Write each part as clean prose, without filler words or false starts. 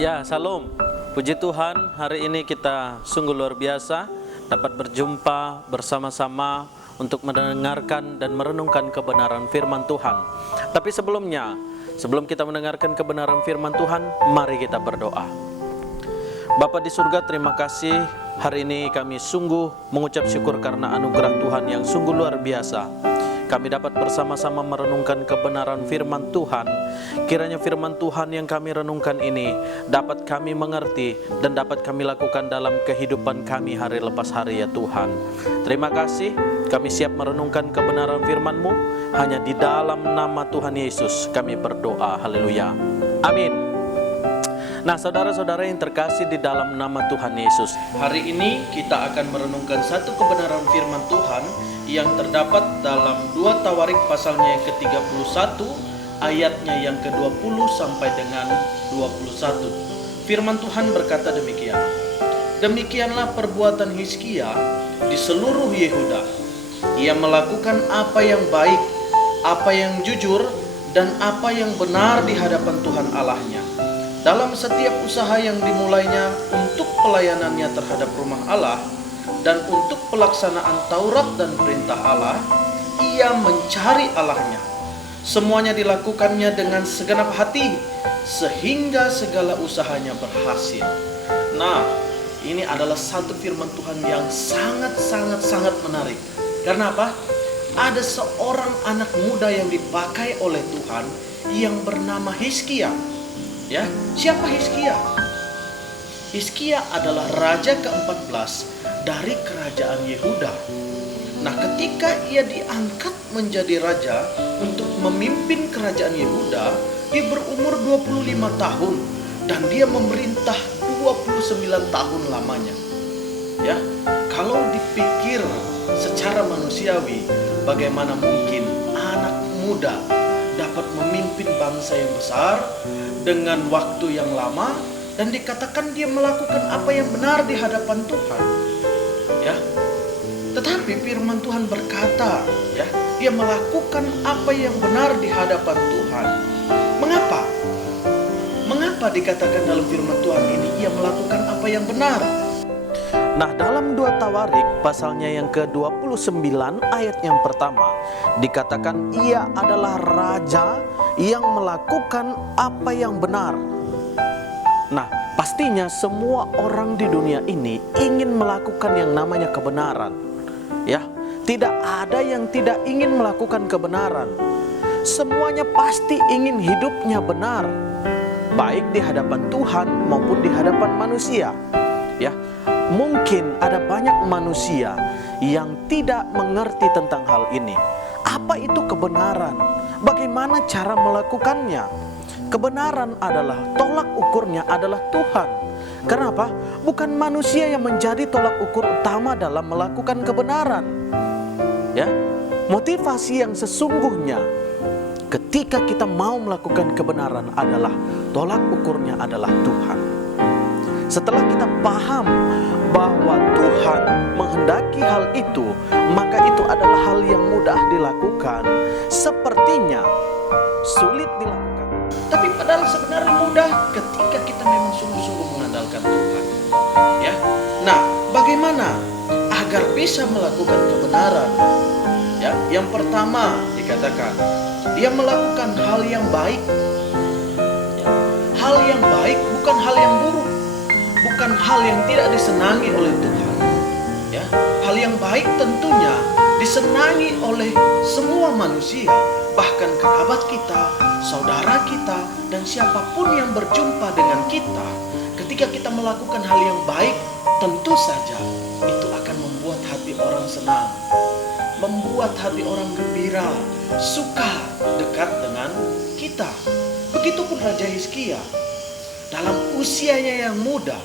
Ya, salam. Puji Tuhan, hari ini kita sungguh luar biasa dapat berjumpa bersama-sama untuk mendengarkan dan merenungkan kebenaran firman Tuhan. Tapi sebelum kita mendengarkan kebenaran firman Tuhan, mari kita berdoa. Bapa di surga, terima kasih. Hari ini kami sungguh mengucap syukur karena anugerah Tuhan yang sungguh luar biasa. Kami dapat bersama-sama merenungkan kebenaran firman Tuhan. Kiranya firman Tuhan yang kami renungkan ini dapat kami mengerti dan dapat kami lakukan dalam kehidupan kami hari lepas hari, ya Tuhan. Terima kasih, kami siap merenungkan kebenaran firman-Mu. Hanya di dalam nama Tuhan Yesus kami berdoa. Haleluya. Amin. Nah, saudara-saudara yang terkasih di dalam nama Tuhan Yesus, hari ini kita akan merenungkan satu kebenaran firman Tuhan yang terdapat dalam 2 Tawarik pasalnya yang ke-31, ayatnya yang ke-20 sampai dengan 21. Firman Tuhan berkata demikian. Demikianlah perbuatan Hizkia di seluruh Yehuda. Ia melakukan apa yang baik, apa yang jujur, dan apa yang benar di hadapan Tuhan Allahnya. Dalam setiap usaha yang dimulainya untuk pelayanannya terhadap rumah Allah dan untuk pelaksanaan Taurat dan perintah Allah, ia mencari Allahnya. Semuanya dilakukannya dengan segenap hati, sehingga segala usahanya berhasil. Nah, ini adalah satu firman Tuhan yang sangat menarik. Karena apa? Ada seorang anak muda yang dipakai oleh Tuhan yang bernama Hizkia. Ya, siapa Hizkia? Hizkia adalah raja ke-14 dari kerajaan Yehuda. Nah, ketika ia diangkat menjadi raja untuk memimpin kerajaan Yehuda, dia berumur 25 tahun dan dia memerintah 29 tahun lamanya. Ya, kalau dipikir secara manusiawi, bagaimana mungkin anak muda dapat memimpin bangsa yang besar dengan waktu yang lama, dan dikatakan dia melakukan apa yang benar di hadapan Tuhan. Ya. Tetapi firman Tuhan berkata, ya, dia melakukan apa yang benar di hadapan Tuhan. Mengapa? Mengapa dikatakan dalam firman Tuhan ini ia melakukan apa yang benar? Nah, dalam 2 Tawarik pasalnya yang ke-29 ayat yang pertama dikatakan ia adalah raja yang melakukan apa yang benar. Nah, pastinya semua orang di dunia ini ingin melakukan yang namanya kebenaran. Ya, tidak ada yang tidak ingin melakukan kebenaran. Semuanya pasti ingin hidupnya benar, baik di hadapan Tuhan maupun di hadapan manusia. Ya, mungkin ada banyak manusia yang tidak mengerti tentang hal ini. Apa itu kebenaran? Bagaimana cara melakukannya? Kebenaran adalah tolak ukurnya adalah Tuhan. Kenapa? Bukan manusia yang menjadi tolak ukur utama dalam melakukan kebenaran. Ya, motivasi yang sesungguhnya ketika kita mau melakukan kebenaran adalah tolak ukurnya adalah Tuhan. Setelah kita paham bahwa Tuhan menghendaki hal itu, maka itu adalah hal yang mudah dilakukan. Sepertinya sulit dilakukan, tapi padahal sebenarnya mudah ketika kita memang sungguh-sungguh mengandalkan Tuhan. Ya. Nah, bagaimana agar bisa melakukan kebenaran? Ya, yang pertama dikatakan dia melakukan hal yang baik. Ya. Hal yang baik bukan hal yang buruk. Bukan hal yang tidak disenangi oleh Tuhan. Ya, hal yang baik tentunya disenangi oleh semua manusia, bahkan kerabat kita, saudara kita, dan siapapun yang berjumpa dengan kita. Ketika kita melakukan hal yang baik, tentu saja itu akan membuat hati orang senang, membuat hati orang gembira, suka dekat dengan kita. Begitupun Raja Hizkia. Dalam usianya yang muda,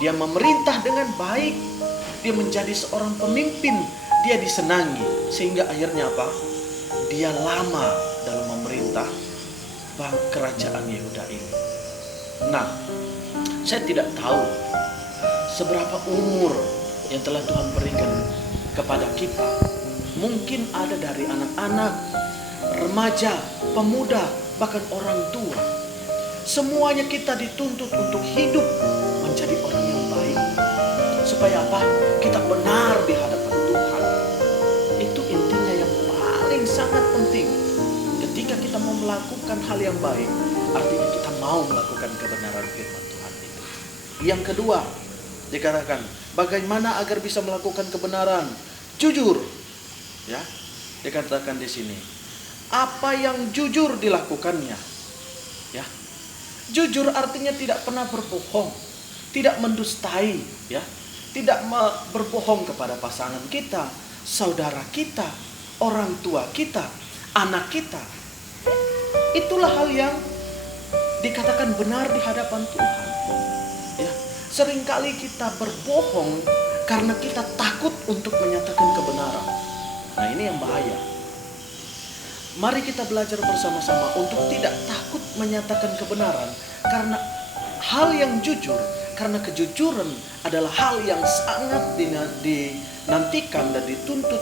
dia memerintah dengan baik. Dia menjadi seorang pemimpin. Dia disenangi. Sehingga akhirnya apa? Dia lama dalam memerintah kerajaan Yehuda ini. Nah, saya tidak tahu seberapa umur yang telah Tuhan berikan kepada kita. Mungkin ada dari anak-anak, remaja, pemuda, bahkan orang tua. Semuanya kita dituntut untuk hidup menjadi orang yang baik. Supaya apa? Kita benar di hadapan Tuhan. Itu intinya yang paling sangat penting. Ketika kita mau melakukan hal yang baik, artinya kita mau melakukan kebenaran firman Tuhan itu. Yang kedua, dikatakan bagaimana agar bisa melakukan kebenaran? Jujur. Ya, dikatakan di sini. Apa yang jujur dilakukannya? Ya. Jujur artinya tidak pernah berbohong, tidak mendustai, ya. Tidak berbohong kepada pasangan kita, saudara kita, orang tua kita, anak kita. Itulah hal yang dikatakan benar di hadapan Tuhan. Ya, seringkali kita berbohong karena kita takut untuk menyatakan kebenaran. Nah, ini yang bahaya. Mari kita belajar bersama-sama untuk tidak takut menyatakan kebenaran karena hal yang jujur, karena kejujuran adalah hal yang sangat dinantikan dan dituntut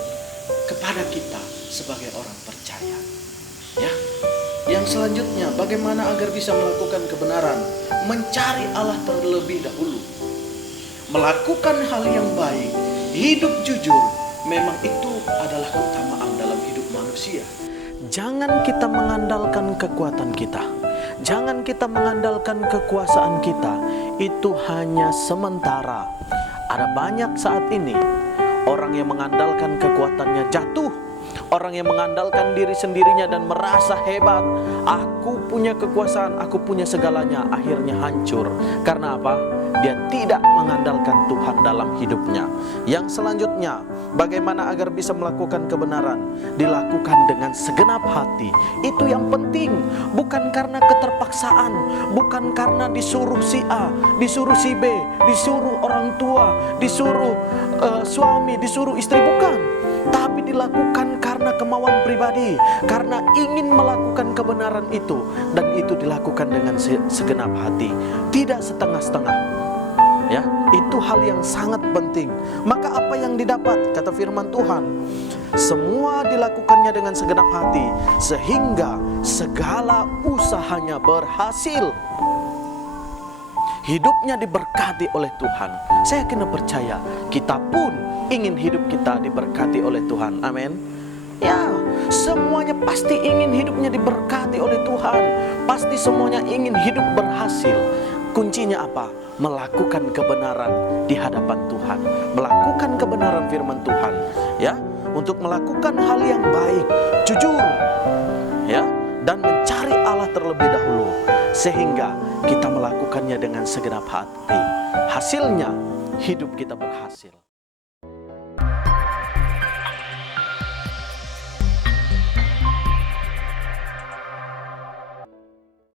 kepada kita sebagai orang percaya. Ya. Yang selanjutnya, bagaimana agar bisa melakukan kebenaran? Mencari Allah terlebih dahulu. Melakukan hal yang baik, hidup jujur, memang itu adalah keutamaan dalam hidup manusia. Jangan kita mengandalkan kekuatan kita. Jangan kita mengandalkan kekuasaan kita. Itu hanya sementara. Ada banyak saat ini orang yang mengandalkan kekuatannya jatuh. Orang yang mengandalkan diri sendirinya dan merasa hebat. Aku punya kekuasaan, aku punya segalanya. Akhirnya hancur. Karena apa? Dia tidak mengandalkan Tuhan dalam hidupnya. Yang selanjutnya, bagaimana agar bisa melakukan kebenaran? Dilakukan dengan segenap hati. Itu yang penting. Bukan karena keterpaksaan, bukan karena disuruh si A, disuruh si B, disuruh orang tua, disuruh suami, disuruh istri, bukan. Tapi dilakukan karena kemauan pribadi, karena ingin melakukan kebenaran itu, dan itu dilakukan dengan segenap hati, tidak setengah-setengah. Ya, itu hal yang sangat penting. Maka apa yang didapat? Kata firman Tuhan, semua dilakukannya dengan segenap hati, sehingga segala usahanya berhasil. Hidupnya diberkati oleh Tuhan. Saya kena percaya, kita pun ingin hidup kita diberkati oleh Tuhan. Amin. Ya, semuanya pasti ingin hidupnya diberkati oleh Tuhan. Pasti semuanya ingin hidup berhasil. Kuncinya apa? Melakukan kebenaran di hadapan Tuhan. Melakukan kebenaran firman Tuhan. Ya, untuk melakukan hal yang baik, jujur. Ya, dan mencari Allah terlebih dahulu. Sehingga kita melakukannya dengan segenap hati. Hasilnya, hidup kita berhasil.